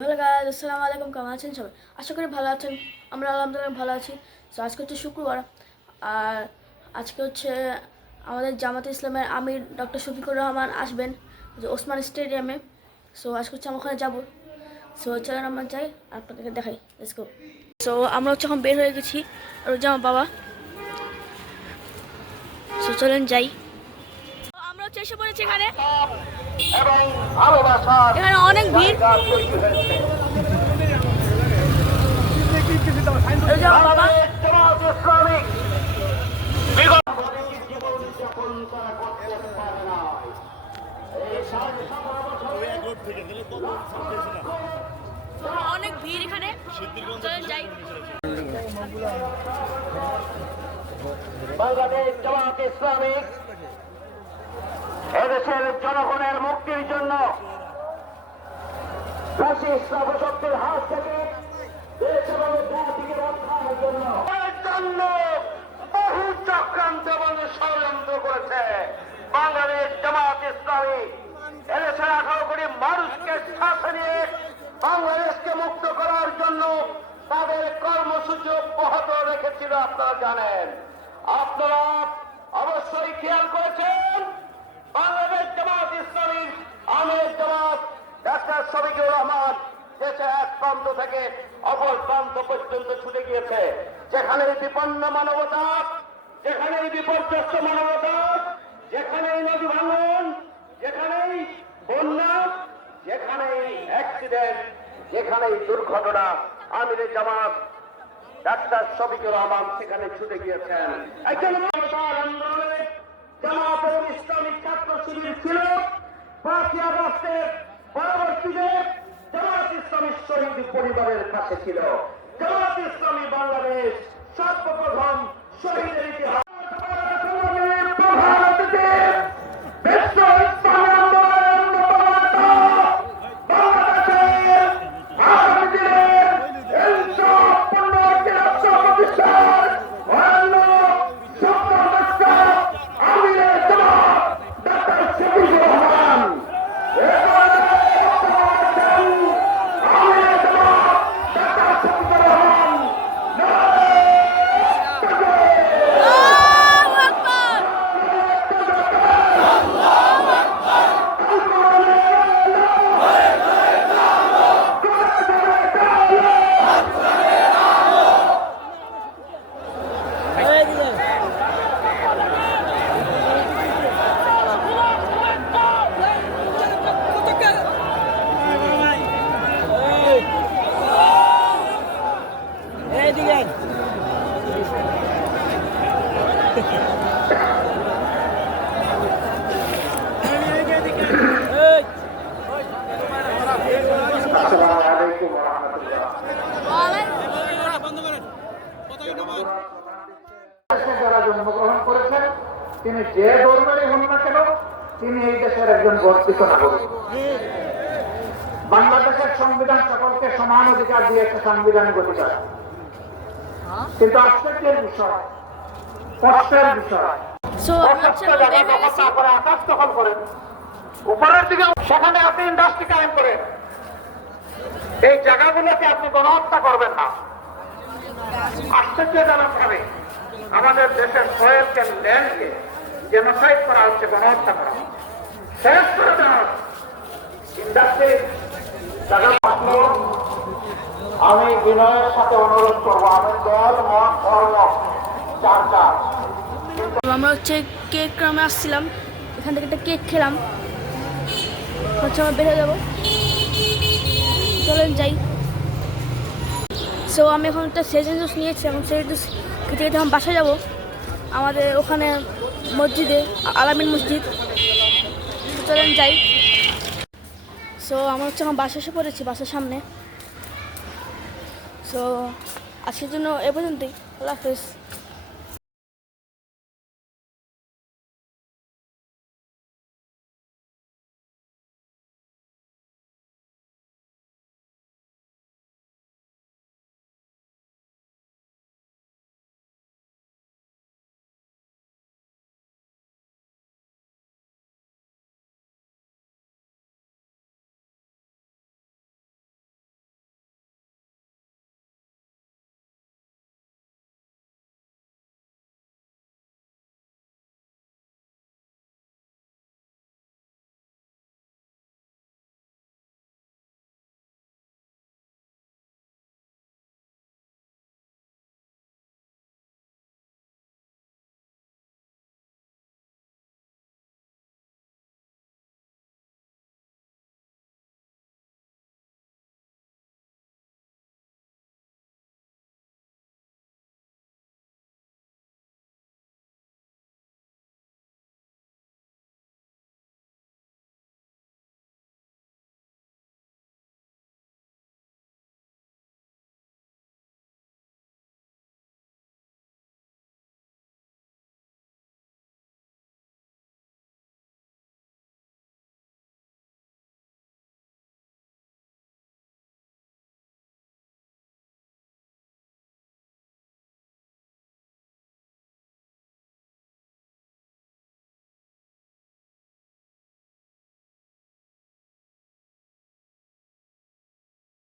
Hello guys, আসসালামু আলাইকুম। কেমন আছেন সবাই? আশা করি ভালো আছেন। আমরা আলহামদুলিল্লাহ ভালো আছি। সো আজকে হচ্ছে শুক্রবার, আর আজকে হচ্ছে আমাদের জামাতে ইসলামের আমির ডক্টর শফিকুর রহমান আসবেন যে ওসমান স্টেডিয়ামে। সো আজকে হচ্ছে আমরা ওখানে যাবো। সো চলেন আমরা যাই, আপনাদেরকে দেখাই। Let's go. সো আমরা হচ্ছে এখন বের হয়ে গেছি, আর ওই যে আমার বাবা। সো চলেন যাই। আমরা হচ্ছে এসে পড়েছি এখানে, এখানে অনেক ভিড়। বাবা অনেক ভিড় এখানে, চলেন যাই। বাংলাদেশ জামাত ইসলামিক এদেশের জনগণের মুক্তির জন্য ফ্যাসিস্ট অপশক্তির হাত থেকে দেশ এবং জাতিকে রক্ষার জন্য বহু চক্রান্ত এবং ষড়যন্ত্র করেছে বাংলাদেশ জামাত ইসলামী। এদেশের 18 কোটি মানুষকে সাথে নিয়ে বাংলাদেশকে মুক্ত করার জন্য তাদের কর্মসূচি অব্যাহত রেখেছিল। আপনারা জানেন, আপনারা অবশ্যই খেয়াল করেছেন, বাংলাদেশ জামাত ইসলামীর আমির জামাত ডাক্তার শফিকুর রহমান দেশের এক প্রান্ত থেকে অপর প্রান্ত পর্যন্ত ছুটে গিয়েছে। যেখানে বিপন্ন মানবতা, যেখানে বিপর্যস্ত মানবতা, যেখানেই নদী ভাঙন, যেখানেই বন্যা, যেখানেই অ্যাক্সিডেন্ট, যেখানেই দুর্ঘটনা, আমির জামাত ডাক্তার শফিকুর রহমান সেখানে ছুটে গিয়েছেন। একজন আন্দোলনে জামাতের ইসলামিক ছাত্র শিবির ছিল। 5ই আগস্টের পরবর্তীতে জামাত ইসলামী শহীদ পরিবারের কাছে ছিল। জামাত ইসলামী বাংলাদেশ সর্বপ্রথম শহীদের ইতিহাস যারা জন্মগ্রহণ করেছেন, তিনি যে ধর্মেরই হন না কেন, তিনি এই দেশের একজন গর্বিত নাগরিক। বাংলাদেশের সংবিধান সকলকে সমান অধিকার দিয়েছে, সাংবিধানিক অধিকার। কিন্তু আশ্চর্যের বিষয়, কষ্টের বিষয়, আকাশ দখল করেন, উপরের দিকে সেখানে আপনি ইন্ডাস্ট্রি কায়েম করেন, এই জায়গাগুলোকে আপনি গণহত্যা করবেন না। আশ্চর্যজনক ভাবে আমাদের দেশের সয়েলকে, ল্যান্ডকে জেনোসাইড করা হচ্ছে, গণহত্যা করা হচ্ছে, শেষ করে দেওয়া হচ্ছে। ইন্ডাস্ট্রি জায়গা থাকলেও আমি বিনয়ের সাথে অনুরোধ করবো, আমি দল মত ধর্ম চারটা। আমরা হচ্ছে কেক ক্রামে আসছিলাম, এখান থেকে একটা কেক খেলাম, হচ্ছে আমরা বেরিয়ে যাবো। চলেন যাই। সো আমি এখন একটা সেজেন জুস নিয়েছি, এবং সেজেন জুস খেতে খেতে এখন বাসায় যাবো। আমাদের ওখানে মসজিদে, আলামিন মসজিদ। চলেন যাই। সো আমরা হচ্ছে এখন বাসা এসে পড়েছি, বাসার সামনে। সো আজকের জন্য এ পর্যন্তই। আল্লাহ হাফেজ।